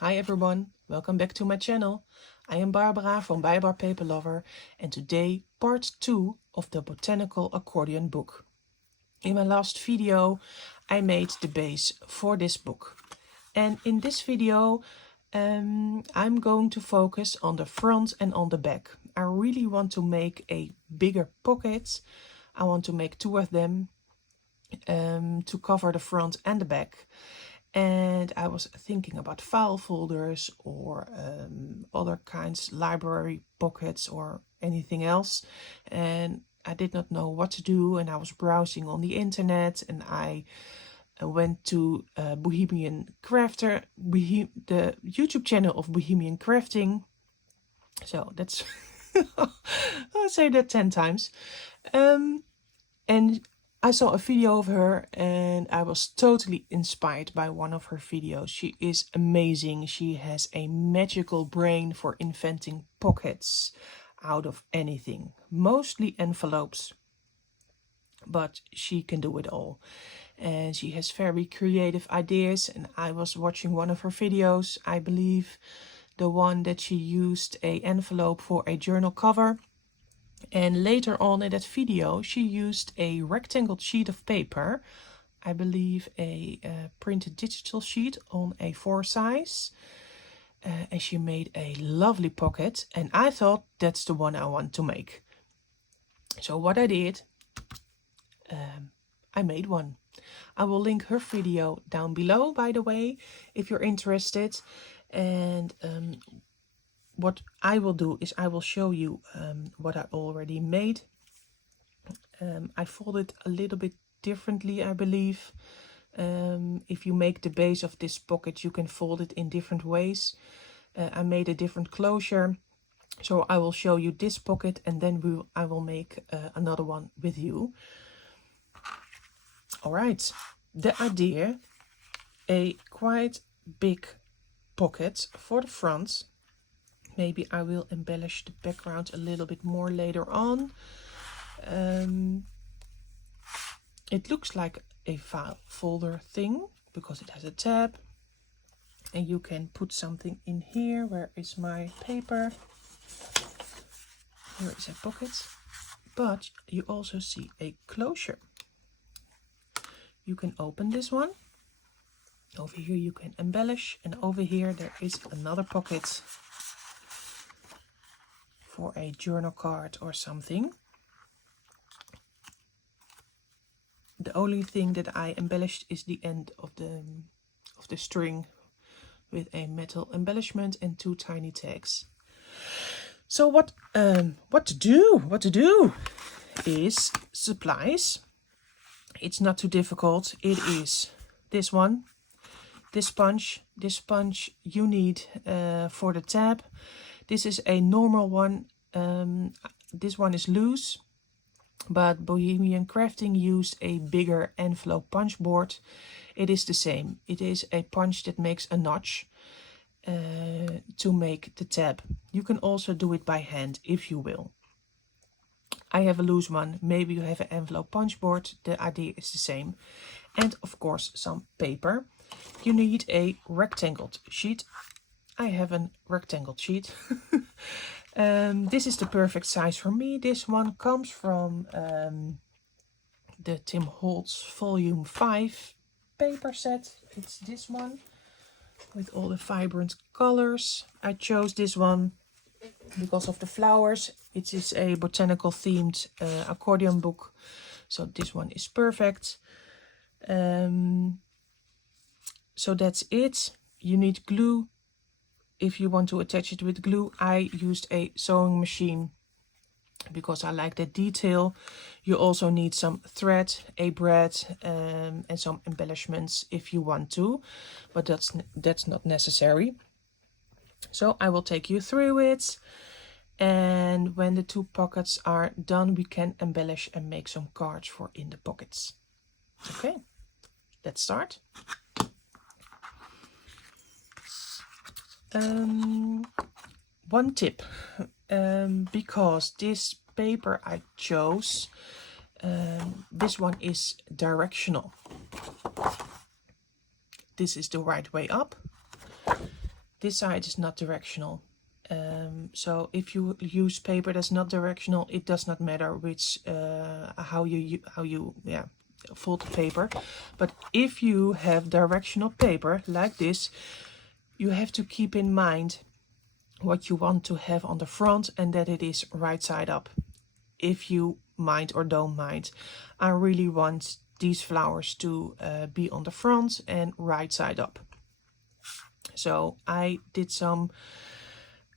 Hi everyone, welcome back to my channel. I am Barbara from Bijbar Paper Lover and today part 2 of the botanical accordion book. In my last video I made the base for this book, and in this video I'm going to focus on the front and on the back. I really want to make a bigger pocket. I want to make 2 of them to cover the front and the back. And I was thinking about file folders or other kinds, library pockets or anything else. And I did not know what to do, and I was browsing on the internet, and I went to Bohemian Crafter, the YouTube channel of Bohemian Crafting. So that's, I'll say that 10 times. And I saw a video of her and I was totally inspired by one of her videos. She is amazing. She has a magical brain for inventing pockets out of anything, mostly envelopes, but she can do it all. And she has very creative ideas, and I was watching one of her videos, I believe the one that she used an envelope for a journal cover. And later on in that video, she used a rectangle sheet of paper, I believe a printed digital sheet on A4 size. And she made a lovely pocket, and I thought that's the one I want to make. So what I did, I made one. I will link her video down below, by the way, if you're interested. And what I will do is I will show you what I already made. I folded a little bit differently, I believe. If you make the base of this pocket, you can fold it in different ways. I made a different closure, so I will show you this pocket, and then I will make another one with you. All right, the idea, a quite big pocket for the front. Maybe I will embellish the background a little bit more later on. It looks like a file folder thing because it has a tab, and you can put something in here. Where is my paper? Here is a pocket, but you also see a closure. You can open this one. Over here you can embellish, and over here there is another pocket for a journal card or something. The only thing that I embellished is the end of the string with a metal embellishment and 2 tiny tags. So what to do is supplies. It's not too difficult. It is this one, this sponge you need for the tab. This is a normal one. This one is loose, but Bohemian Crafting used a bigger envelope punch board. It is the same. It is a punch that makes a notch to make the tab. You can also do it by hand if you will. I have a loose one. Maybe you have an envelope punch board. The idea is the same. And of course some paper. You need a rectangled sheet. I have a rectangled sheet. This is the perfect size for me. This one comes from the Tim Holtz Volume 5 paper set. It's this one with all the vibrant colors. I chose this one because of the flowers. It is a botanical themed accordion book, so this one is perfect. So that's it. You need glue. If you want to attach it with glue, I used a sewing machine because I like that detail. You also need some thread, a brad, and some embellishments if you want to, but that's not necessary. So I will take you through it, and when the 2 pockets are done, we can embellish and make some cards for in the pockets. Okay, let's start. One tip, because this paper I chose, this one is directional. This is the right way up. this side is not directional. So if you use paper that's not directional, it does not matter which how you fold the paper. But if you have directional paper like this, you have to keep in mind what you want to have on the front and that it is right side up. If you mind or don't mind, I really want these flowers to be on the front and right side up. So I did some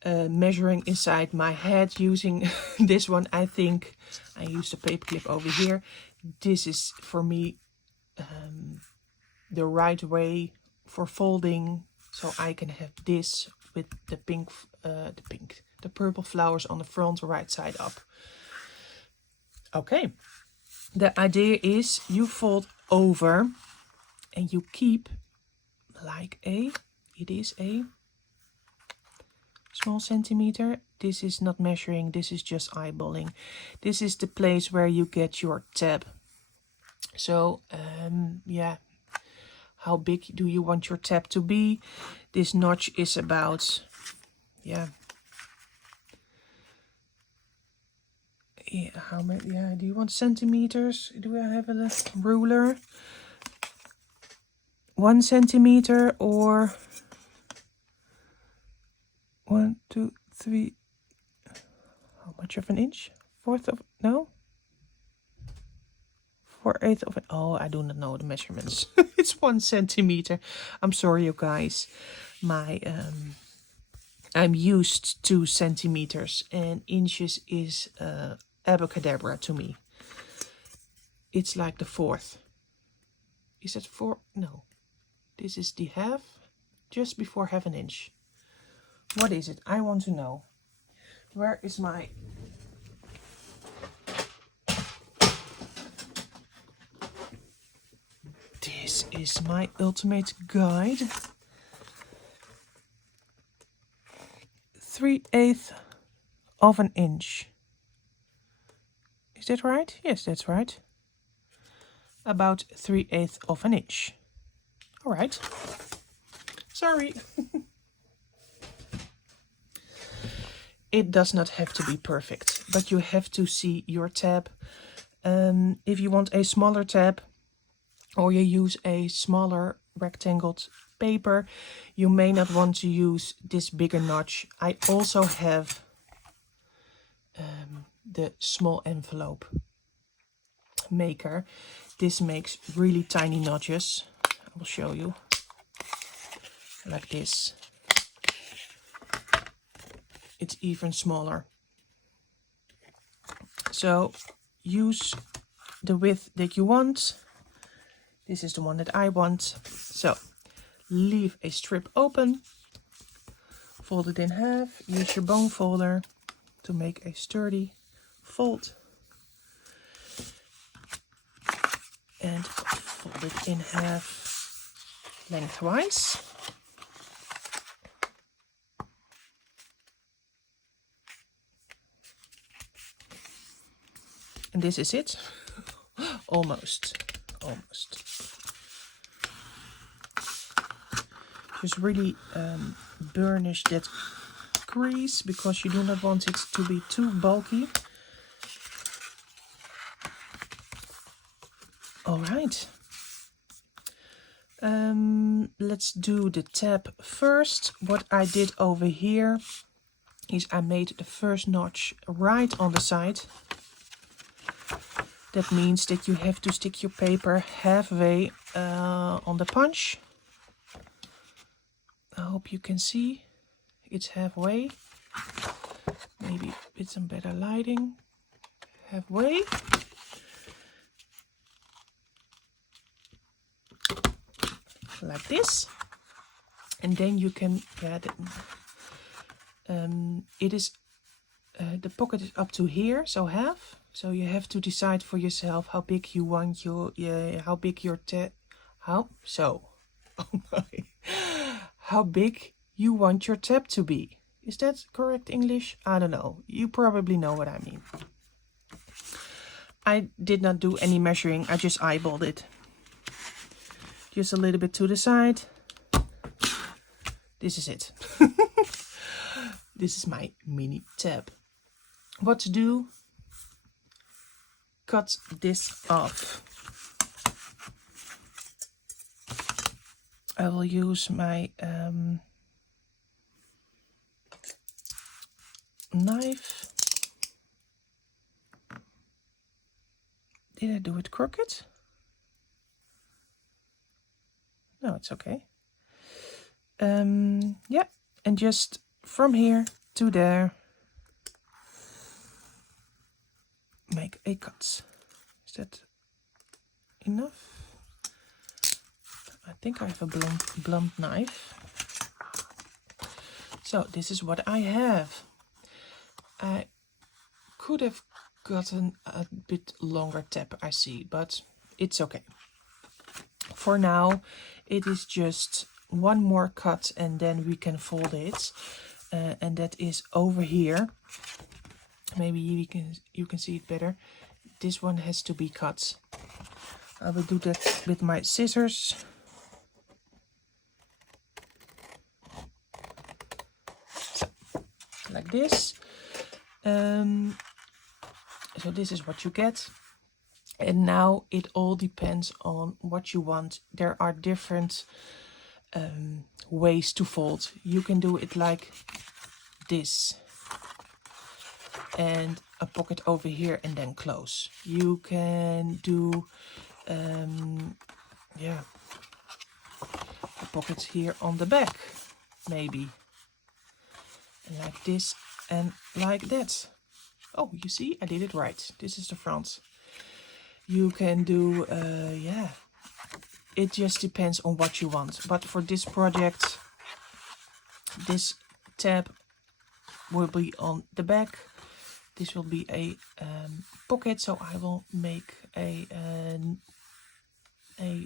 measuring inside my head using this one. I think I used a paper clip over here. This is for me the right way for folding, so I can have this with the the purple flowers on the front, right side up. Okay, the idea is you fold over and you keep like it is a small centimeter. This is not measuring, this is just eyeballing. This is the place where you get your tab. So yeah, how big do you want your tab to be? This notch is about, yeah, how many, do you want centimeters? Do I have a ruler? 1 centimeter or 1, 2, 3, how much of an inch? 1/4 of, no? 4/8 of an, oh, I do not know the measurements. It's 1 centimeter. I'm sorry, you guys. I'm used to centimeters, and inches is abracadabra to me. It's like the 1/4. Is it 4? No. This is the half, just before half an inch. What is it? I want to know. Where is my... This is my ultimate guide. 3/8 of an inch. Is that right? Yes, that's right. About 3/8 of an inch. All right. Sorry. It does not have to be perfect, but you have to see your tab. If you want a smaller tab, or you use a smaller rectangled paper, you may not want to use this bigger notch. I also have the small envelope maker. This makes really tiny notches. I will show you. Like this. It's even smaller. So use the width that you want. This is the one that I want. So leave a strip open, fold it in half, use your bone folder to make a sturdy fold, and fold it in half lengthwise. And this is it. Almost. Just really burnish that crease, because you do not want it to be too bulky. All right. Let's do the tab first. What I did over here is I made the first notch right on the side. That means that you have to stick your paper halfway on the punch. I hope you can see it's halfway. Maybe with some better lighting. Halfway. Like this. And then you can, it is, the pocket is up to here, so half. So you have to decide for yourself how big you want your, how big your how big you want your tab to be. Is that correct English? I don't know. You probably know what I mean. I did not do any measuring. I just eyeballed it. Just a little bit to the side. this is it. This is my mini tab. What to do? Cut this off. I will use my knife. Did I do it crooked? No, it's okay. Yeah, and just from here to there, make a cut. Is that enough? I think I have a blunt knife. So this is what I have. I could have gotten a bit longer tab, I see, but it's okay. For now, it is just one more cut and then we can fold it. And that is over here. Maybe you can see it better. This one has to be cut. I will do that with my scissors. So, like this. So this is what you get. And now it all depends on what you want. There are different ways to fold. You can do it like this. And a pocket over here and then close. You can do, yeah, a pocket here on the back, maybe. And like this and like that. Oh, you see, I did it right. This is the front. You can do, yeah, it just depends on what you want. But for this project, this tab will be on the back. This will be a pocket, so I will make a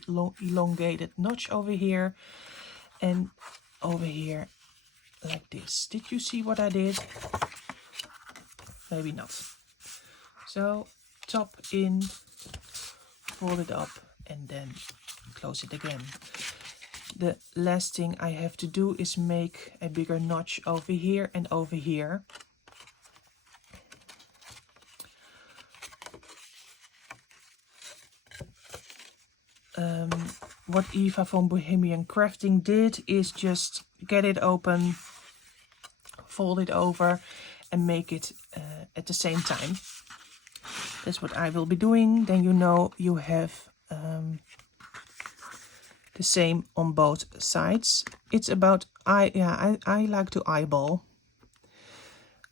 long elongated notch over here and over here like this. Did you see what I did? Maybe not. So top in, fold it up and then close it again. The last thing I have to do is make a bigger notch over here and over here. What Eva from Bohemian Crafting did is just get it open, fold it over and make it at the same time. That's what I will be doing. Then you know you have the same on both sides. It's about, I like to eyeball.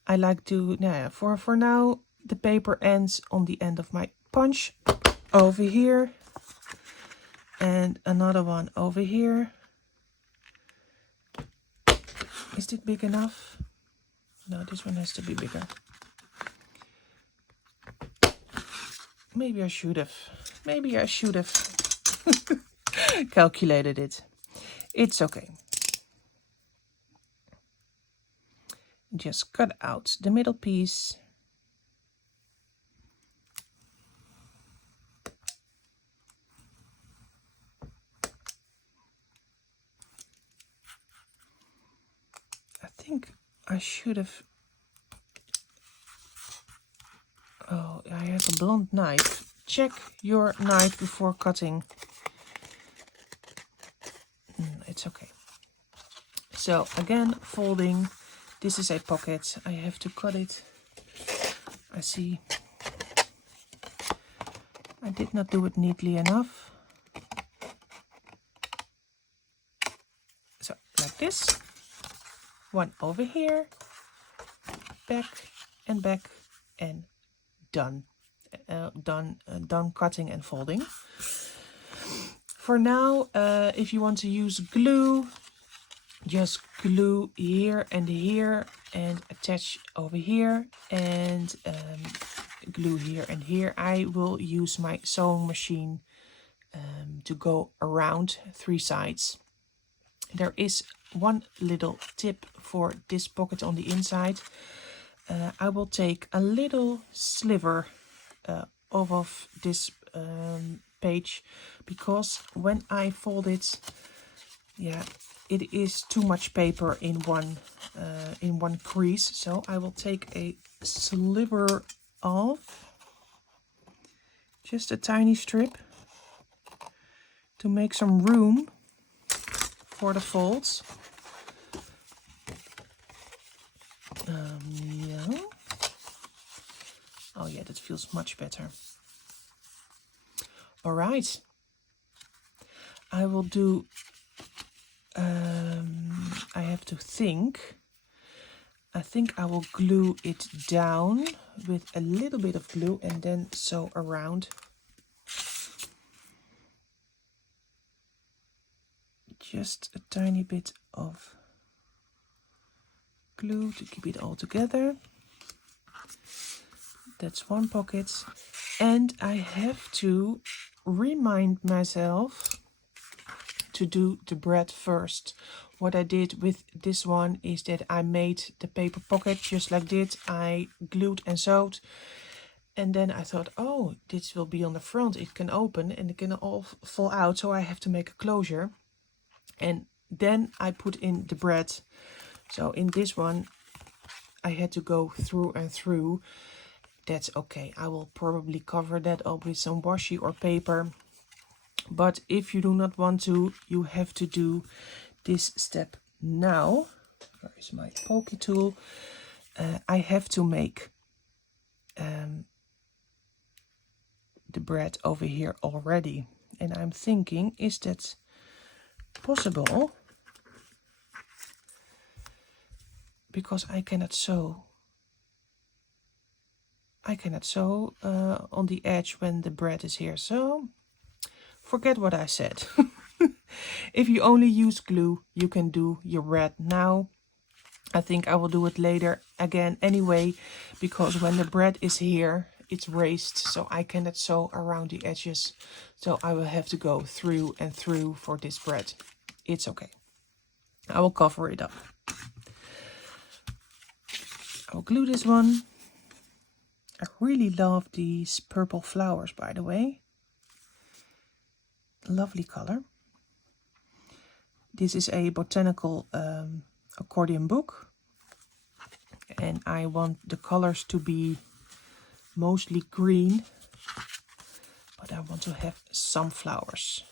I like to, yeah, for now the paper ends on the end of my punch over here. And another one over here. Is it big enough? No, this one has to be bigger. Maybe I should have calculated it. It's okay. Just cut out the middle piece. I think I should have. Oh, I have a blunt knife. Check your knife before cutting. It's okay. So again, folding. This is a pocket. I have to cut it. I see. I did not do it neatly enough. So like this. One over here. Back and done. Done cutting and folding. For now, if you want to use glue, just glue here and attach over here and glue here and here. I will use my sewing machine to go around 3 sides. There is one little tip for this pocket on the inside. I will take a little sliver off of this page, because when I fold it, yeah, it is too much paper in one crease. So I will take a sliver off, just a tiny strip, to make some room for the folds. Yeah. Oh yeah, that feels much better. All right. I will do, I have to think. I think I will glue it down with a little bit of glue and then sew around. Just a tiny bit of glue to keep it all together. That's one pocket. And I have to remind myself to do the bread first. What I did with this one is that I made the paper pocket just like this. I glued and sewed. And then I thought, oh, this will be on the front. It can open and it can all fall out. So I have to make a closure. And then I put in the bread. So in this one, I had to go through and through. That's okay. I will probably cover that up with some washi or paper. But if you do not want to, you have to do this step now. Where is my pokey tool? I have to make the bread over here already. And I'm thinking, is that possible? Because I cannot sew. On the edge when the bread is here. So forget what I said. If you only use glue, you can do your bread now. I think I will do it later again anyway, because when the bread is here, it's raised, so I cannot sew around the edges. So I will have to go through and through for this bread. It's okay. I will cover it up. I will glue this one. I really love these purple flowers, by the way. Lovely color. This is a botanical accordion book. And I want the colors to be mostly green. But I want to have some flowers.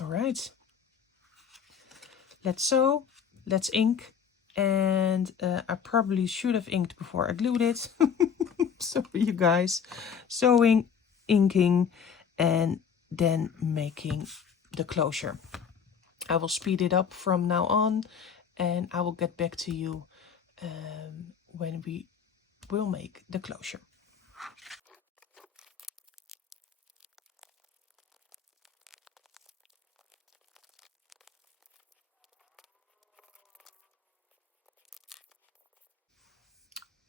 All right. Let's sew. Let's ink. And I probably should have inked before I glued it. Sorry, you guys. Sewing, inking, and then making the closure. I will speed it up from now on, and I will get back to you when we will make the closure.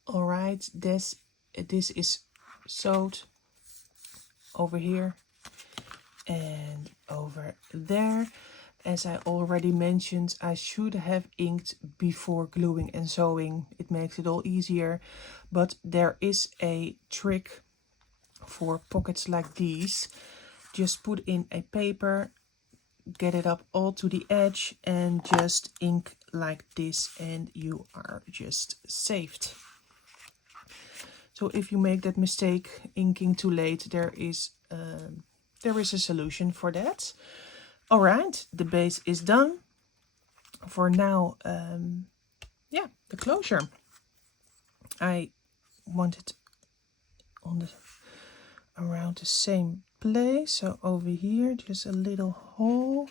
All right, this is sewed over here and over there. As I already mentioned, I should have inked before gluing and sewing. It makes it all easier. But there is a trick for pockets like these. Just put in a paper, get it up all to the edge, and just ink like this, and you are just saved. So if you make that mistake, inking too late, there is a solution for that. All right, the base is done. For now, yeah, the closure. I want it on around the same place. So over here, just a little hole.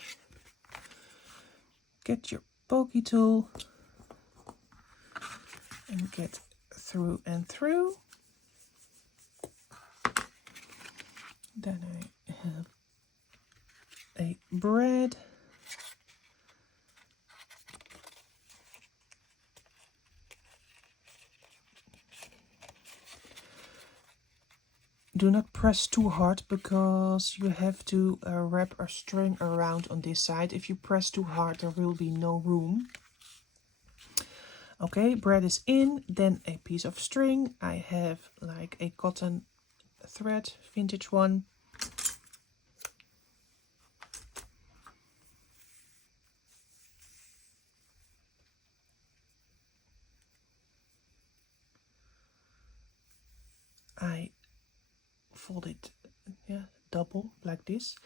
Get your pokey tool and get through and through. Then I have a bread. Do not press too hard because you have to wrap a string around on this side. If you press too hard, there will be no room. Okay, bread is in, then a piece of string. I have like a cotton thread, vintage one. I fold it double like this.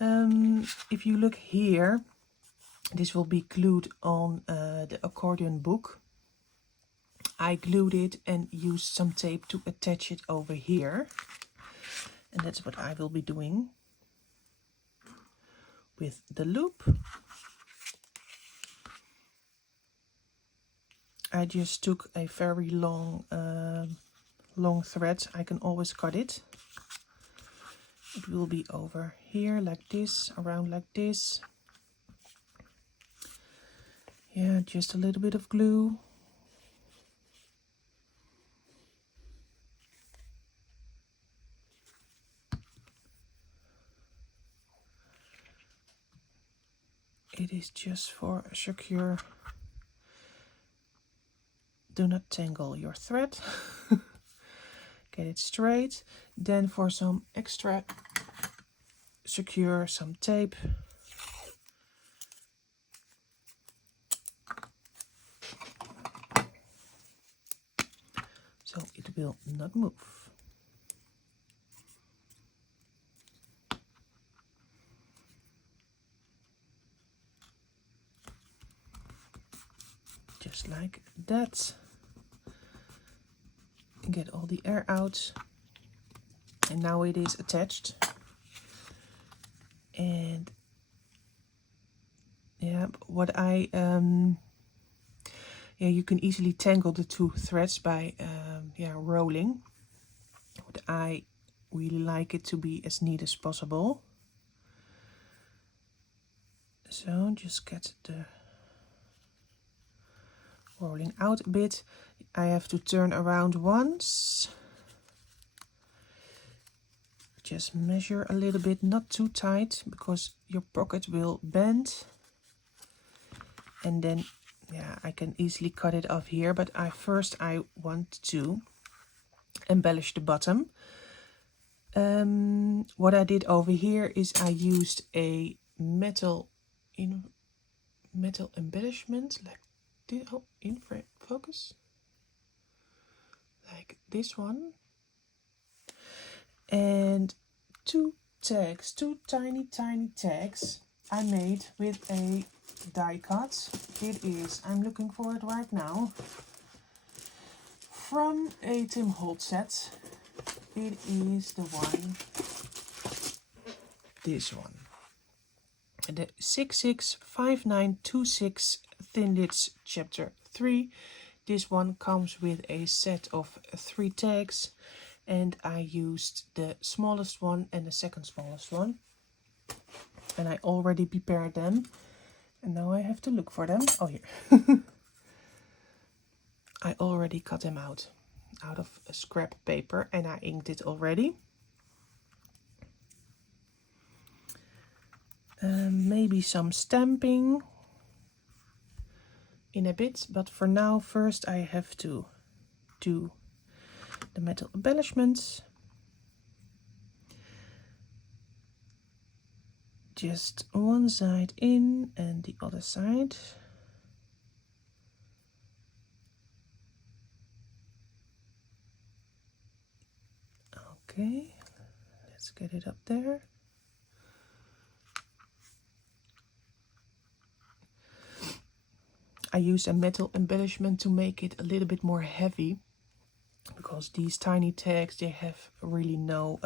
If you look here, this will be glued on the accordion book. I glued it and used some tape to attach it over here, and that's what I will be doing with the loop. I just took a very long thread. I can always cut it. It will be over here like this, around like this. Yeah, just a little bit of glue. It is just for secure. Do not tangle your thread. Get it straight. Then for some extra secure, some tape. So it will not move. Just like that. Get all the air out. And now it is attached. And yeah, what I you can easily tangle the two threads by rolling. But I really like it to be as neat as possible. So just get the rolling out a bit. I have to turn around once. Just measure a little bit, not too tight, because your pocket will bend. And then, I can easily cut it off here, but first I want to embellish the bottom. What I did over here is I used a metal embellishment, like this. Oh, in frame focus, like this one, and two tiny tags I made with a die cut. It is, I'm looking for it right now, from a Tim Holt set. It is the one, this one, the 665926 Thin Lids Chapter 3. This one comes with a set of 3 tags, and I used the smallest one and the second smallest one, and I already prepared them, and now I have to look for them. Oh, here. I already cut them out of a scrap paper, and I inked it already. Maybe some stamping in a bit, but for now, first I have to do the metal embellishments. Just one side in and the other side. Okay, let's get it up there. I use a metal embellishment to make it a little bit more heavy, because these tiny tags, they have really no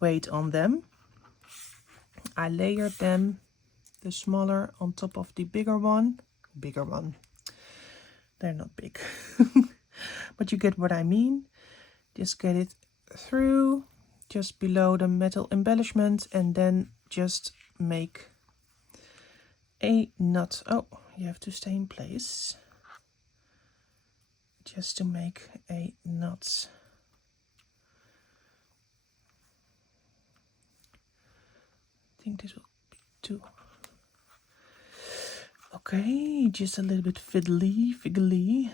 weight on them. I layered them, the smaller on top of the bigger one. They're not big, but you get what I mean. Just get it through, just below the metal embellishment, and then just make a knot. Oh, you have to stay in place. Just to make a knot. I think this will be too. Okay, just a little bit fiddly.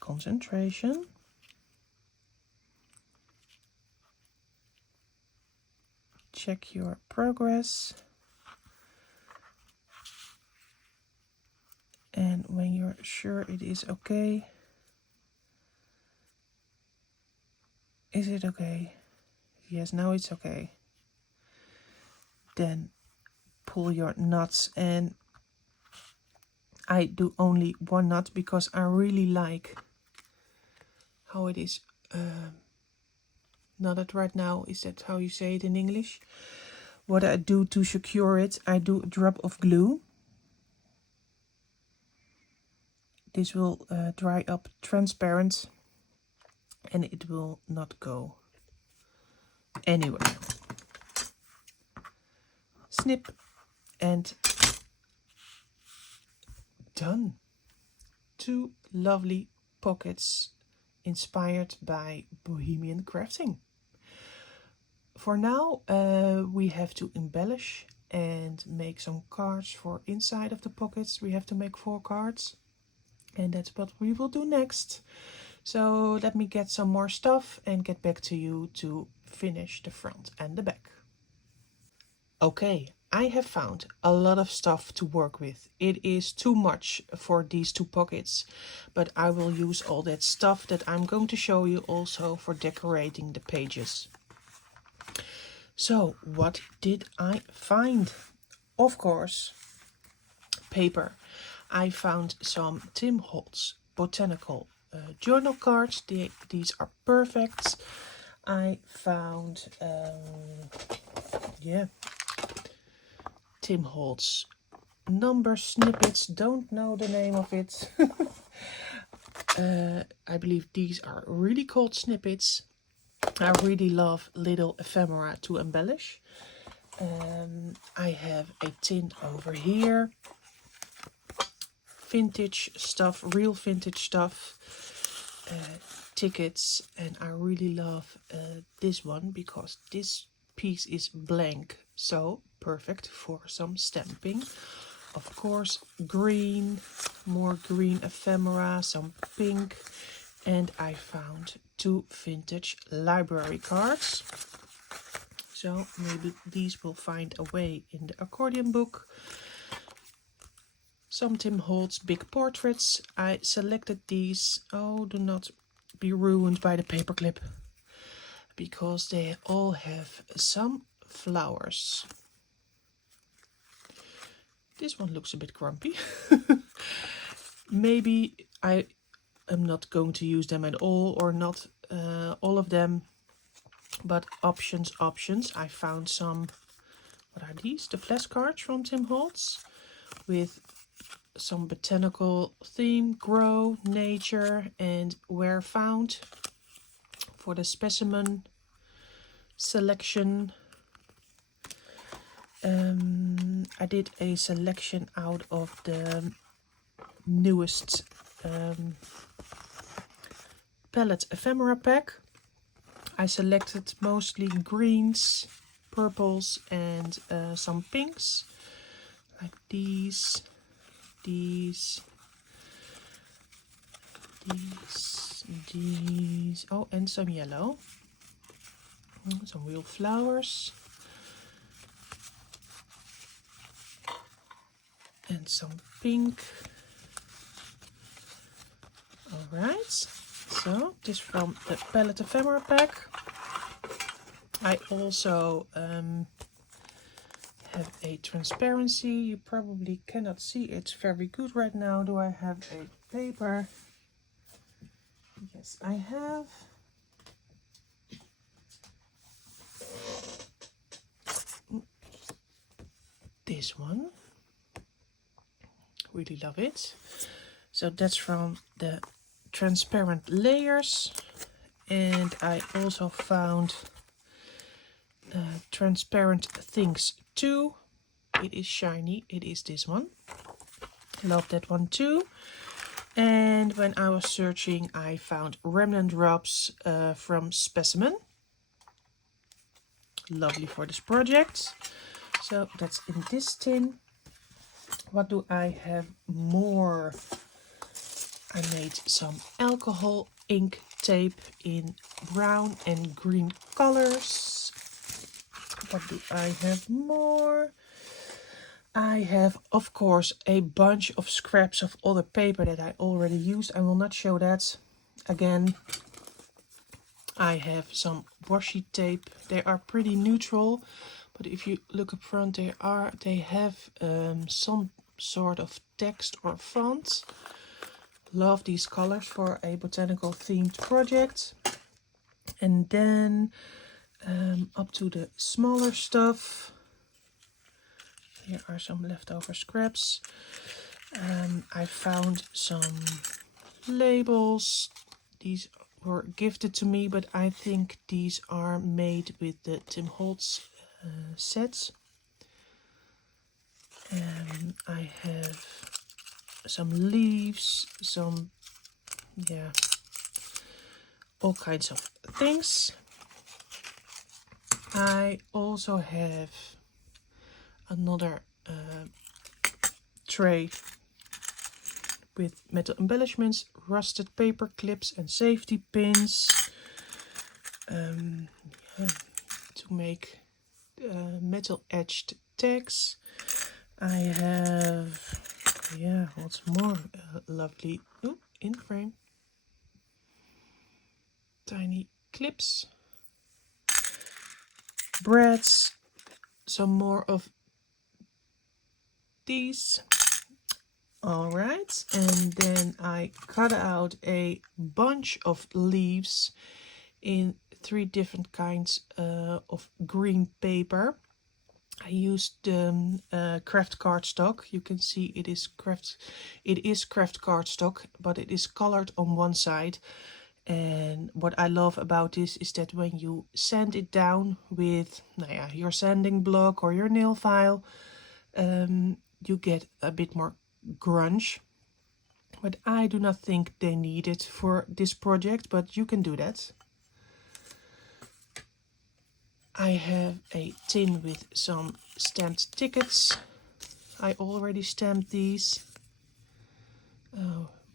Concentration. check your progress. And when you're sure it is okay, is it okay? Yes, now it's okay. Then pull your knots, and I do only one knot because I really like how it is knotted right now. Is that how you say it in English? What I do to secure it, I do a drop of glue. This will dry up transparent and it will not go anywhere. Snip and done. 2 lovely pockets inspired by Bohemian crafting. For now, we have to embellish and make some cards for inside of the pockets. We have to make 4 cards, and that's what we will do next. So let me get some more stuff and get back to you to finish the front and the back. Okay, I have found a lot of stuff to work with. It is too much for these 2 pockets, but I will use all that stuff that I'm going to show you also for decorating the pages. So what did I find? Of course, paper. I found some Tim Holtz botanical journal cards. These are perfect. I found Tim Holtz number snippets. Don't know the name of it. I believe these are really called snippets. I really love little ephemera to embellish. I have a tin over here. Vintage stuff, real vintage stuff. Tickets, and I really love this one because this piece is blank, so perfect for some stamping. Of course, green, more green ephemera, some pink, and I found 2 vintage library cards. So maybe these will find a way in the accordion book. Some Tim Holtz big portraits. I selected these. Oh, do not be ruined by the paperclip, because they all have some flowers. This one looks a bit grumpy. Maybe I am not going to use them at all, or not all of them, but options. I found some, what are these? The flashcards from Tim Holtz with some botanical theme, grow, nature, and where found for the specimen selection. I did a selection out of the newest palette ephemera pack. I selected mostly greens, purples, and some pinks, like these. Oh, and some yellow, some real flowers, and some pink. All right, so this from the palette ephemera pack. I also have a transparency. You probably cannot see it very good right now. Do I have a paper? Yes, I have. This one. Really love it. So that's from the transparent layers. And I also found transparent things too. It is shiny. It is this one. Love that one too. And when I was searching, I found remnant drops from Specimen. Lovely for this project. So that's in this tin. What do I have more? I made some alcohol ink tape in brown and green colors. What do I have more? I have, of course, a bunch of scraps of other paper that I already used. I will not show that again. I have some washi tape. They are pretty neutral, but if you look up front, they have some sort of text or font. Love these colors for a botanical themed project. And then up to the smaller stuff. Here are some leftover scraps. I found some labels. These were gifted to me, but I think these are made with the Tim Holtz sets. I have some leaves, some, yeah, all kinds of things. I also have another tray with metal embellishments, rusted paper clips and safety pins to make metal etched tags. I have, yeah, what's more, lovely, in frame, tiny clips, brads, some more of these. All right, and then I cut out a bunch of leaves in 3 different kinds of green paper. I used craft cardstock. You can see it is craft cardstock, but it is colored on one side. And what I love about this is that when you sand it down with your sanding block or your nail file, you get a bit more grunge. But I do not think they need it for this project, but you can do that. I have a tin with some stamped tickets. I already stamped these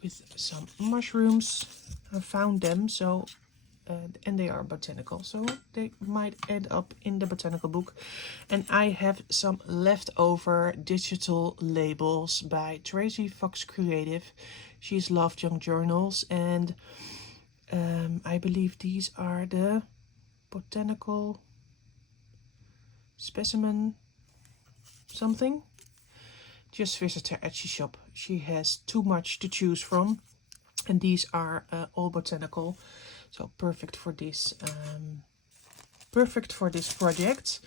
with some mushrooms. I found them, so and they are botanical, so they might end up in the botanical book. And I have some leftover digital labels by Tracy Fox Creative. She's loved young journals, and I believe these are the botanical specimen something. Just visit her Etsy shop. She has too much to choose from, and these are all botanical, so perfect for this project.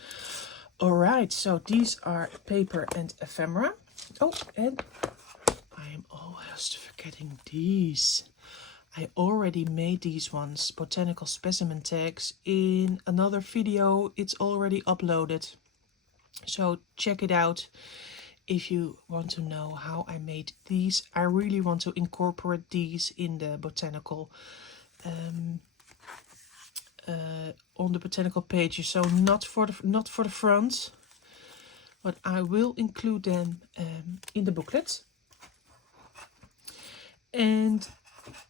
All right, so these are paper and ephemera. Oh, and I am almost forgetting these. I already made these ones, botanical specimen tags, in another video. It's already uploaded, so check it out if you want to know how I made these. I really want to incorporate these in the botanical on the botanical pages, so not for the front, but I will include them in the booklet. And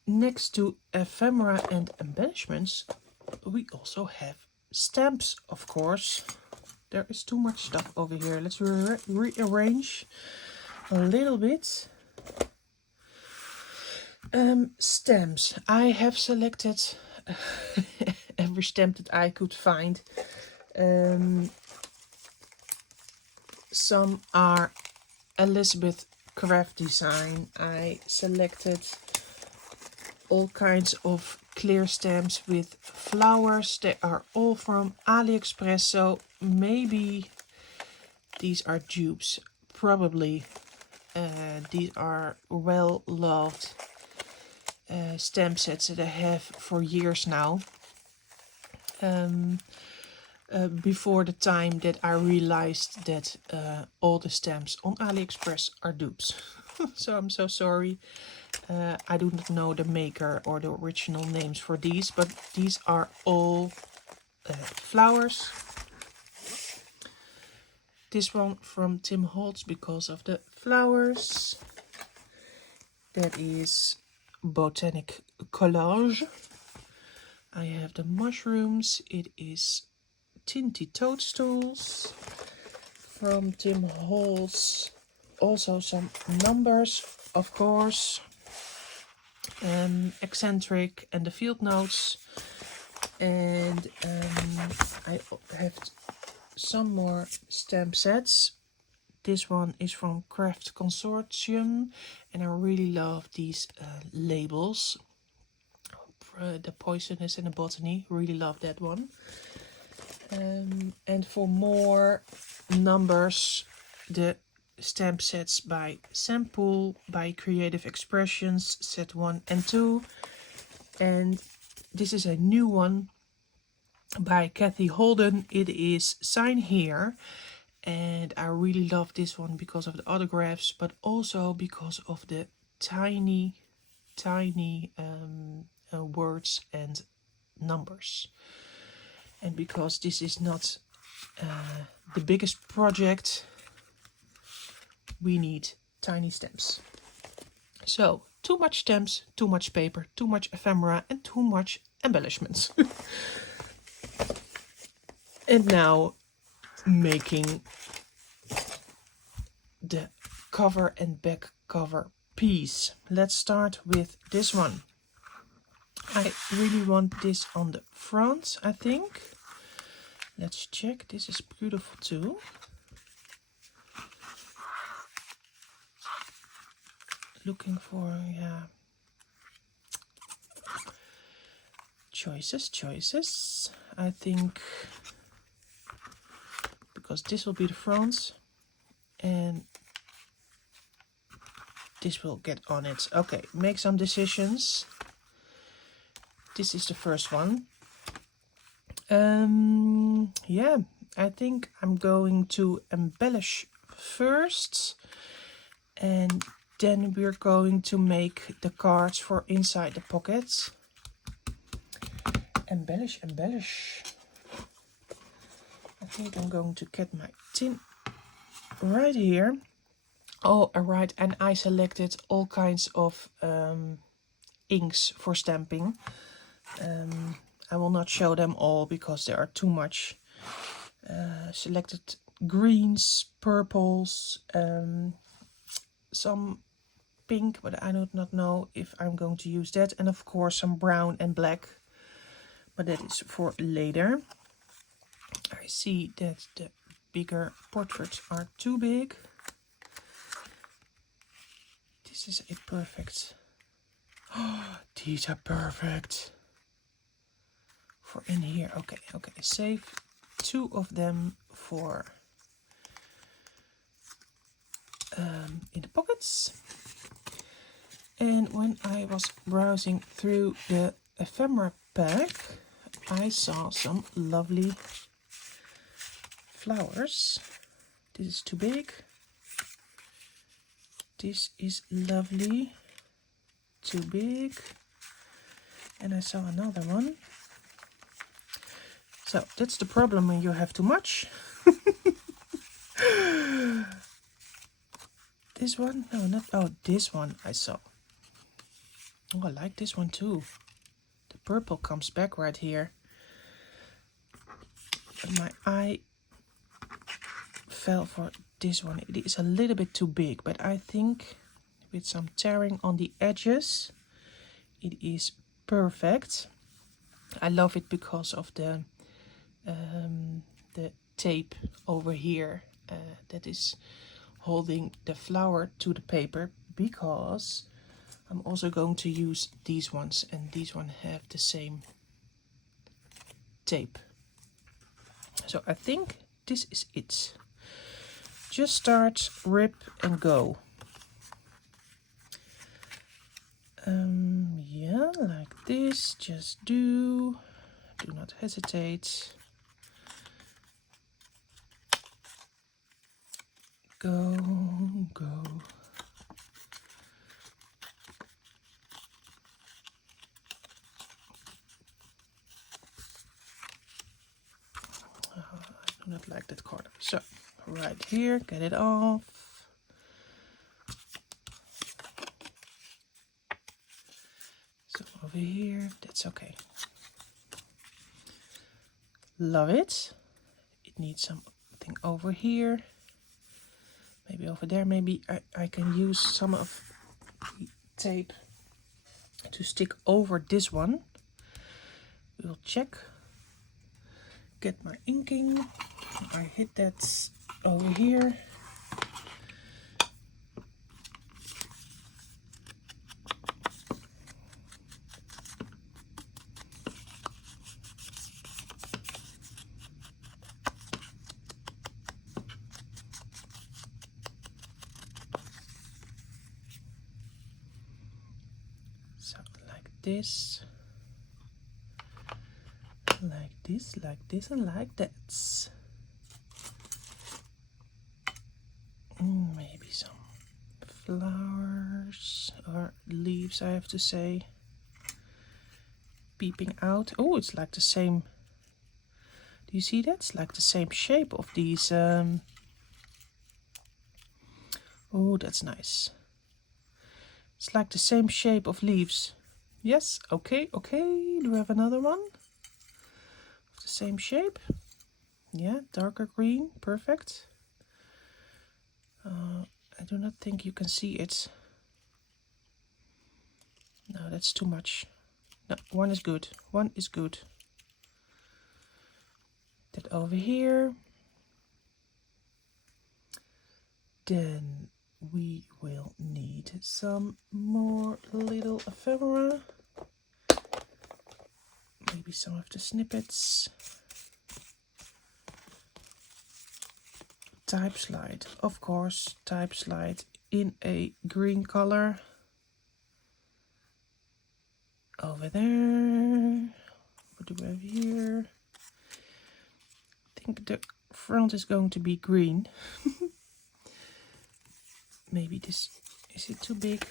next to ephemera and embellishments, we also have stamps, of course. There is too much stuff over here. Let's rearrange a little bit. Stamps. I have selected every stamp that I could find. Some are Elizabeth craft design. I selected all kinds of clear stamps with flowers. They are all from AliExpress, so maybe these are dupes. Probably these are well loved stamp sets that I have for years now. Before the time that I realized that all the stamps on AliExpress are dupes. So I'm so sorry. I do not know the maker or the original names for these, but these are all flowers. This one from Tim Holtz because of the flowers. That is Botanic Collage. I have the mushrooms. It is Tinty Toadstools from Tim Holtz. Also some numbers, of course. Eccentric and the field notes. And I have some more stamp sets. This one is from Craft Consortium, and I really love these labels. The poisonous and the botany, really love that one. And for more numbers, the stamp sets by Sampool, by Creative Expressions, set 1 and 2. And this is a new one by Kathy Holden. It is Sign Here. And I really love this one because of the autographs, but also because of the tiny words and numbers. And because this is not the biggest project, we need tiny stamps. So, too much stamps, too much paper, too much ephemera, and too much embellishments. And now, making the cover and back cover piece. Let's start with this one. I really want this on the front, I think. Let's check. This is beautiful too. Looking for, yeah, choices. I think because this will be the front and this will get on it. Okay, make some decisions. This is the first one. Yeah, I think I'm going to embellish first, and then we're going to make the cards for inside the pockets. Embellish. I think I'm going to get my tin right here. Oh, right, and I selected all kinds of inks for stamping. I will not show them all because there are too much. Selected greens, purples, some pink, but I do not know if I'm going to use that. And of course some brown and black, but that is for later. I see that the bigger portraits are too big. This is a perfect. Oh, these are perfect. For in here. Okay. Save 2 of them for in the pockets. And when I was browsing through the ephemera pack, I saw some lovely flowers. This is too big. This is lovely. Too big. And I saw another one. So that's the problem when you have too much. This one? No, not. Oh, this one I saw. Oh, I like this one too. The purple comes back right here. But my eye fell for this one. It is a little bit too big, but I think with some tearing on the edges, it is perfect. I love it because of the tape over here that is holding the flower to the paper, because I'm also going to use these ones, and these ones have the same tape. So I think this is it. Just start, rip and go. Yeah, like this. Just do not hesitate. Go. I do not like that corner. So, right here, get it off. So, over here, that's okay. Love it. need something over here. Maybe over there. Maybe I can use some of the tape to stick over this one. We'll check. Get my inking. I hit that over here. So like this. Like this, and like that. Maybe some flowers or leaves, I have to say, peeping out. Oh, it's like the same. Do you see that? It's like the same shape of these. Oh, that's nice. It's like the same shape of leaves. Yes, okay. Do we have another one? The same shape. Yeah, darker green, perfect. I do not think you can see it. No, that's too much. No, one is good. One is good. That over here. Then we will need some more little ephemera. Maybe some of the snippets. Type slide, of course, type slide in a green color. Over there. What do we have here? I think the front is going to be green. Maybe this, is it too big?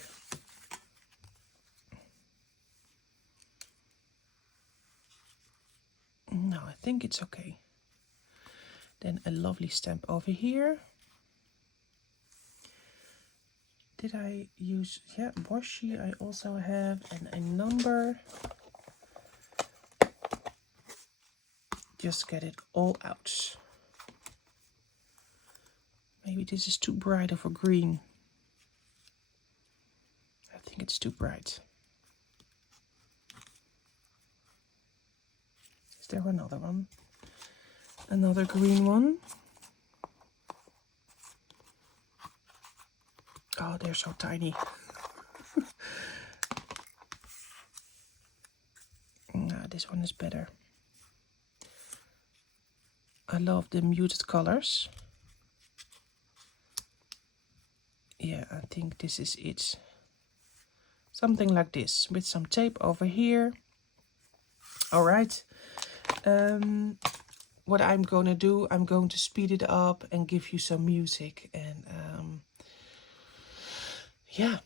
No, I think it's okay. Then a lovely stamp over here. Did I use, yeah, washi I also have, and a number. Just get it all out. Maybe this is too bright of a green. I think it's too bright. Is there another one? Another green one. Oh, they're so tiny. No, this one is better. I love the muted colors. Yeah, I think this is it. Something like this, with some tape over here. All right. What I'm going to do, I'm going to speed it up and give you some music. And yeah,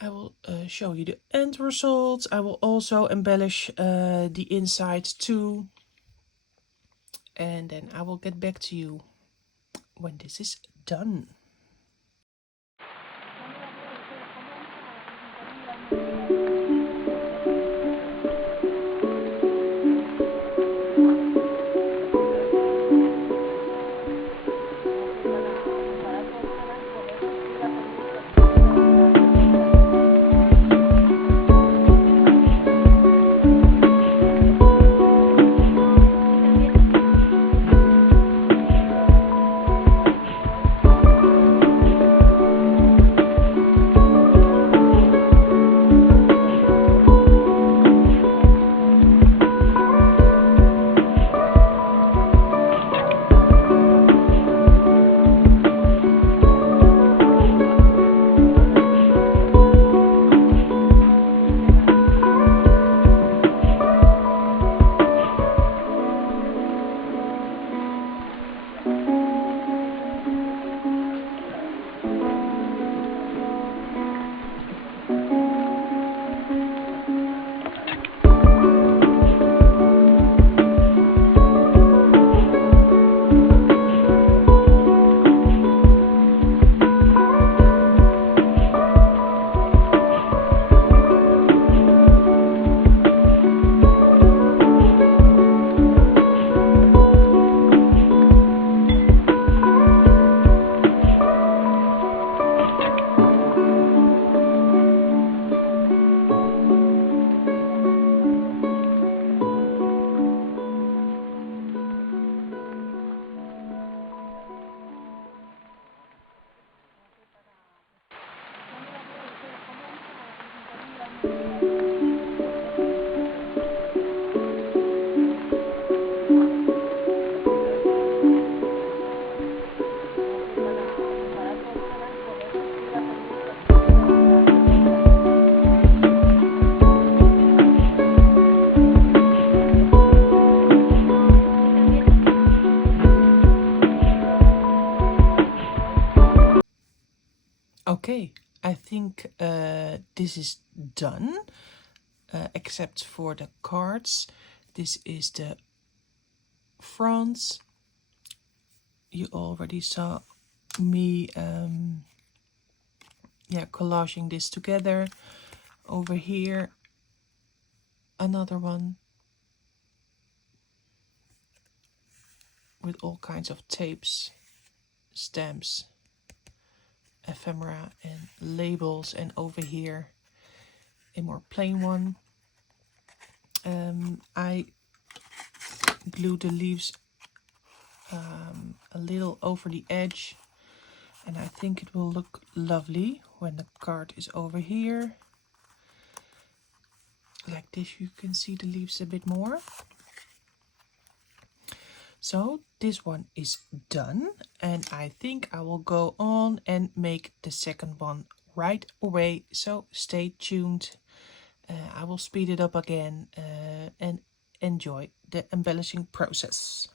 I will show you the end results. I will also embellish the inside too. And then I will get back to you when this is done. Okay, I think this is done, except for the cards. This is the front. You already saw me collaging this together. Over here, another one with all kinds of tapes, stamps, ephemera and labels, and over here a more plain one. I glued the leaves a little over the edge, and I think it will look lovely when the card is over here. Like this, you can see the leaves a bit more. So this one is done, and I think I will go on and make the second one right away. So stay tuned. I will speed it up again and enjoy the embellishing process.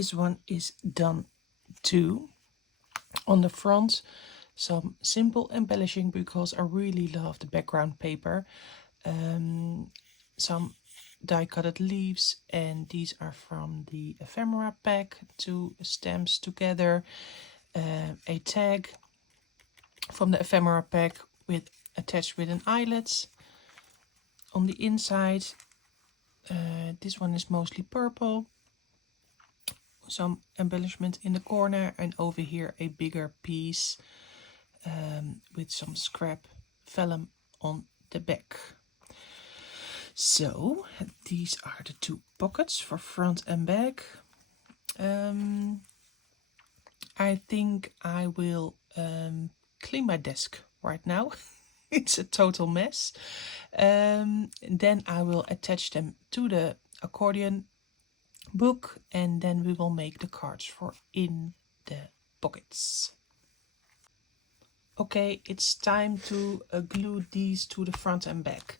this one is done too. On the front, some simple embellishing because I really love the background paper. Some die-cutted leaves, and these are from the ephemera pack, 2 stamps together, a tag from the ephemera pack with attached with an eyelet on the inside. This one is mostly purple, some embellishment in the corner, and over here a bigger piece with some scrap vellum on the back. So these are the 2 pockets for front and back. I think I will clean my desk right now. It's a total mess. Then I will attach them to the accordion book, and then we will make the cards for in the pockets. Okay, it's time to glue these to the front and back,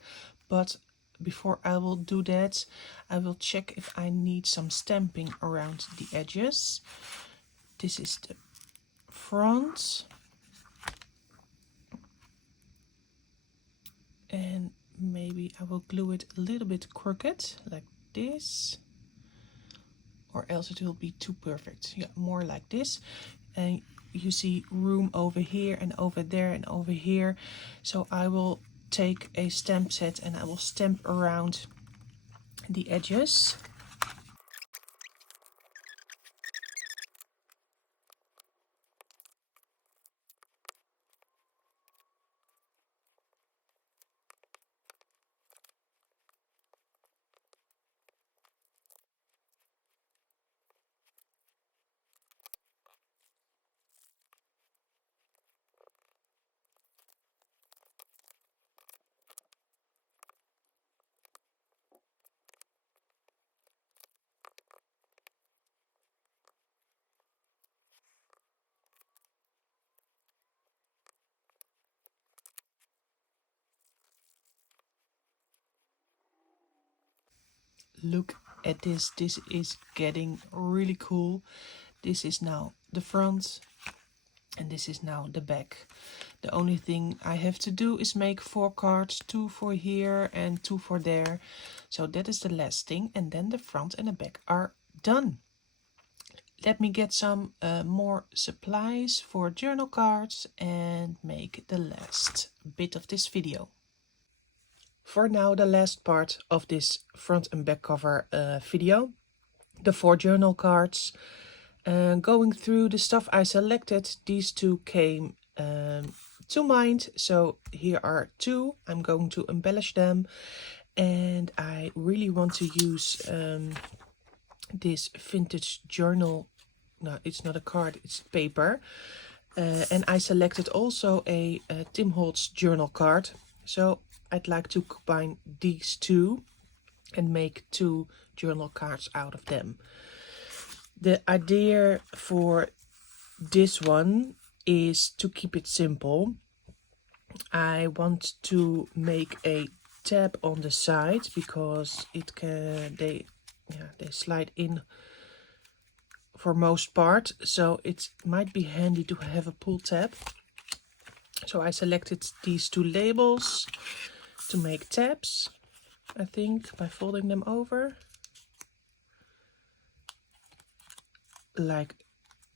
but before I will do that, I will check if I need some stamping around the edges. This is the front, and maybe I will glue it a little bit crooked like this, or else it will be too perfect. Yeah, more like this. And you see room over here and over there and over here, so I will take a stamp set and I will stamp around the edges. Look at this. This is getting really cool. This is now the front and this is now the back. The only thing I have to do is make 4 cards, 2 for here and 2 for there. So that is the last thing, and then the front and the back are done. Let me get some more supplies for journal cards and make the last bit of this video. For now, the last part of this front and back cover video, the 4 journal cards. Going through the stuff I selected, these 2 came to mind. So here are 2. I'm going to embellish them, and I really want to use this vintage journal. No, it's not a card, it's paper. And I selected also a Tim Holtz journal card. So I'd like to combine these 2 and make 2 journal cards out of them. The idea for this one is to keep it simple. I want to make a tab on the side because it can they slide in for most part, so it might be handy to have a pull tab. So I selected these 2 labels to make tabs, I think, by folding them over like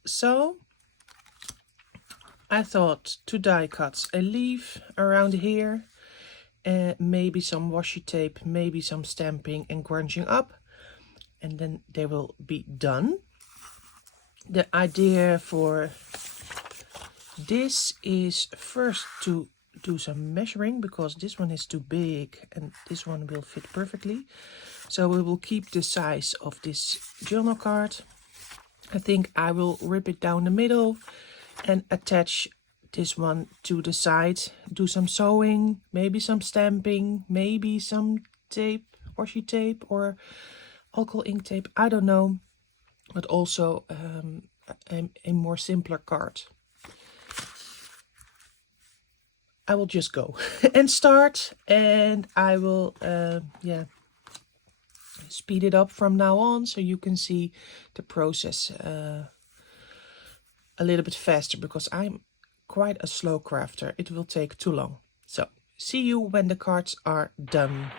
so. I thought to die cut a leaf around here, maybe some washi tape, maybe some stamping and grunging up, and then they will be done. The idea for this is first to do some measuring, because this one is too big and this one will fit perfectly. So we will keep the size of this journal card. I think I will rip it down the middle and attach this one to the side, do some sewing, maybe some stamping, maybe some tape, washi tape or alcohol ink tape, I don't know, but also a more simpler card. I will just go and start, and I will speed it up from now on so you can see the process a little bit faster, because I'm quite a slow crafter. It will take too long. So see you when the cards are done.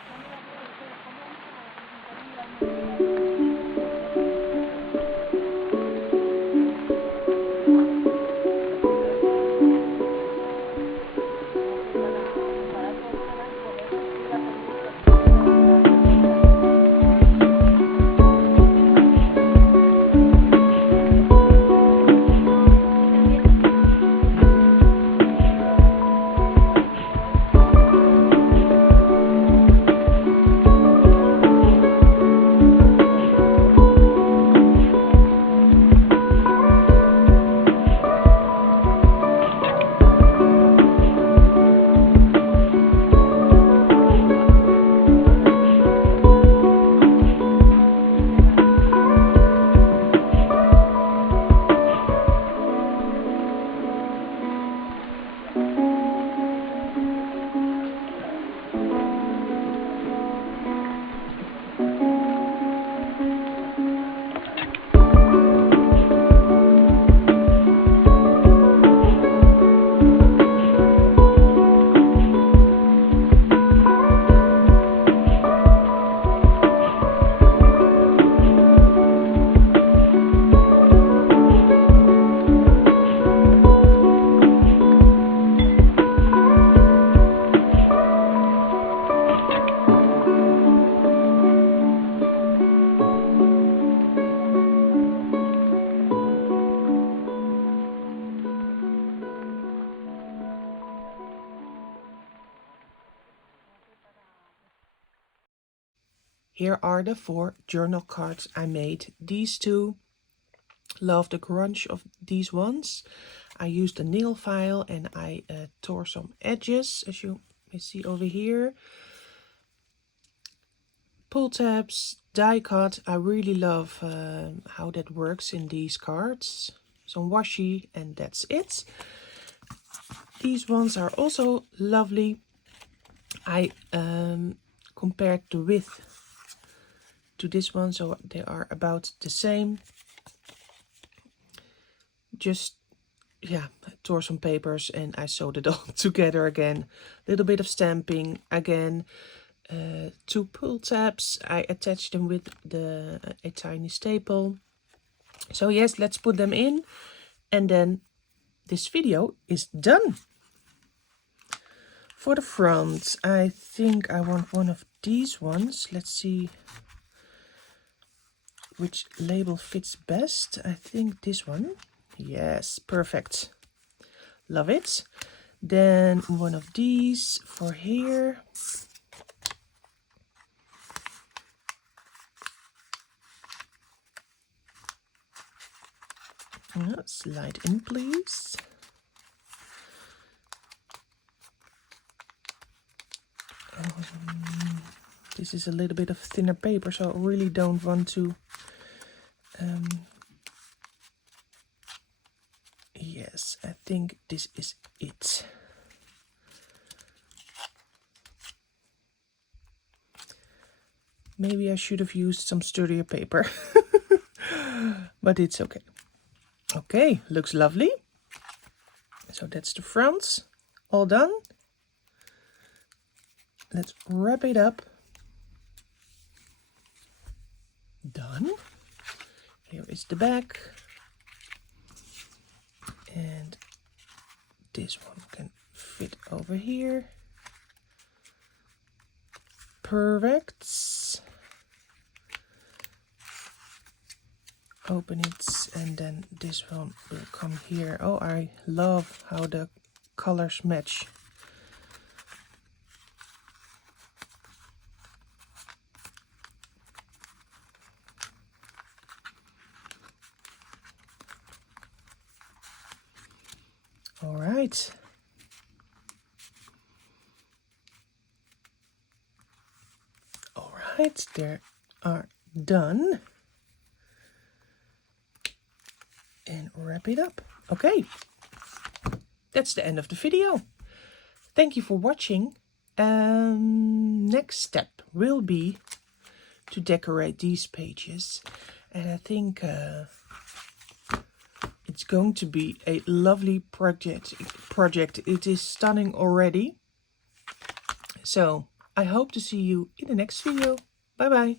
Here are the 4 journal cards I made. These two, love the grunge of these ones. I used a nail file and I tore some edges, as you may see over here. Pull tabs, die cut. I really love how that works in these cards. Some washi, and that's it. These ones are also lovely. I compared the width to this one, so they are about the same. Just, yeah, I tore some papers and I sewed it all together again. Little bit of stamping again. 2 pull tabs. I attached them with a tiny staple. So yes, let's put them in, and then this video is done. For the front, I think I want one of these ones. Let's see which label fits best. I think this one. Yes, perfect. Love it. Then one of these for here. Slide in, please. This is a little bit of thinner paper, so I really don't want to yes, I think this is it. Maybe I should have used some sturdier paper, but it's okay. Okay, looks lovely. So that's the front, all done. Let's wrap it up. Done. Here is the back. And this one can fit over here. Perfect. Open it, and then this one will come here. Oh, I love how the colors match. All right. All right, they are done. And wrap it up. Okay, that's the end of the video. Thank you for watching. Next step will be to decorate these pages. And I think it's going to be a lovely project. It is stunning already. So I hope to see you in the next video. Bye bye.